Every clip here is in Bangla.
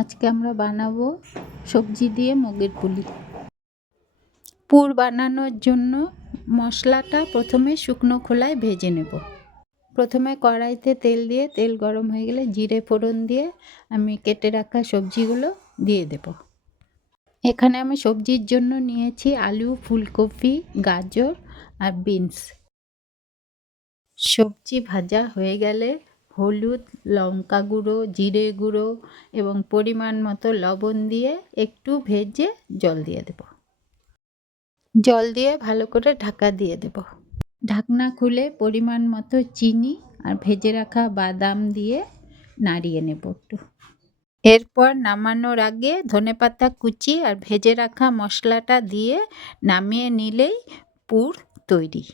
আজকে আমরা বানাবো সবজি দিয়ে মুগের পুলি। পুর বানানোর জন্য মশলাটা প্রথমে শুকনো খোলায় ভেজে নেব। প্রথমে কড়াইতে তেল দিয়ে তেল গরম হয়ে গেলে জিরে ফোড়ন দিয়ে আমি কেটে রাখা সবজিগুলো দিয়ে দেব। এখানে আমি সবজির জন্য নিয়েছি আলু, ফুলকপি, গাজর আর বিনস। সবজি ভাজা হয়ে গেলে হলুদ, লঙ্কা গুঁড়ো, জিরে গুঁড়ো এবং পরিমাণ মতো লবণ দিয়ে একটু ভেজে জল দিয়ে দেব। জল দিয়ে ভালো করে ঢাকা দিয়ে দেব। ঢাকনা খুলে পরিমাণ মতো চিনি আর ভেজে রাখা বাদাম দিয়ে নাড়িয়ে নেব একটু। এরপর নামানোর আগে ধনেপাতা কুচি আর ভেজে রাখা মশলাটা দিয়ে নামিয়ে নিলেই পুর তৈরি।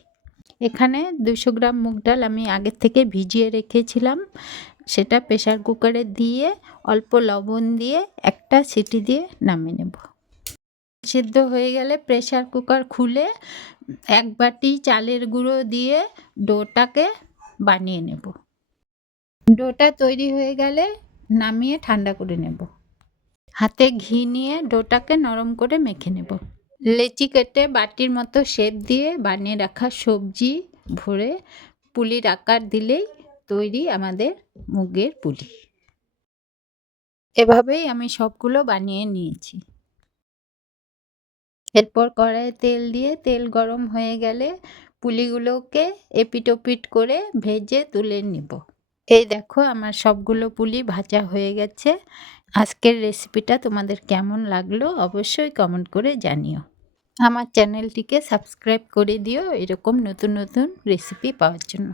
এখানে 200 গ্রাম মুগ ডাল আমি আগের থেকে ভিজিয়ে রেখেছিলাম, সেটা প্রেসার কুকারে দিয়ে অল্প লবণ দিয়ে একটা সিটি দিয়ে নামিয়ে নেব। সিদ্ধ হয়ে গেলে প্রেসার কুকার খুলে 1 বাটি চালের গুঁড়ো দিয়ে ডোটাকে বানিয়ে নেব। ডোটা তৈরি হয়ে গেলে নামিয়ে ঠান্ডা করে নেব। হাতে ঘি নিয়ে ডোটাকে নরম করে মেখে নেব। লেচি কেটে বাটির মতো শেপ দিয়ে বানিয়ে রাখা সবজি ভরে পুলির আকার দিলেই তৈরি আমাদের মুগের পুলি। এভাবেই আমি সবগুলো বানিয়ে নিয়েছি। এরপর কড়াইয়ে তেল দিয়ে তেল গরম হয়ে গেলে পুলিগুলোকে এপিট ওপিট করে ভেজে তুলে নিব। এই দেখো আমার সবগুলো পুলি ভাজা হয়ে গেছে। আজকের রেসিপিটা তোমাদের কেমন লাগলো অবশ্যই কমেন্ট করে জানিও। আমার চ্যানেলটিকে সাবস্ক্রাইব করে দিও এরকম নতুন নতুন রেসিপি পাওয়ার জন্য।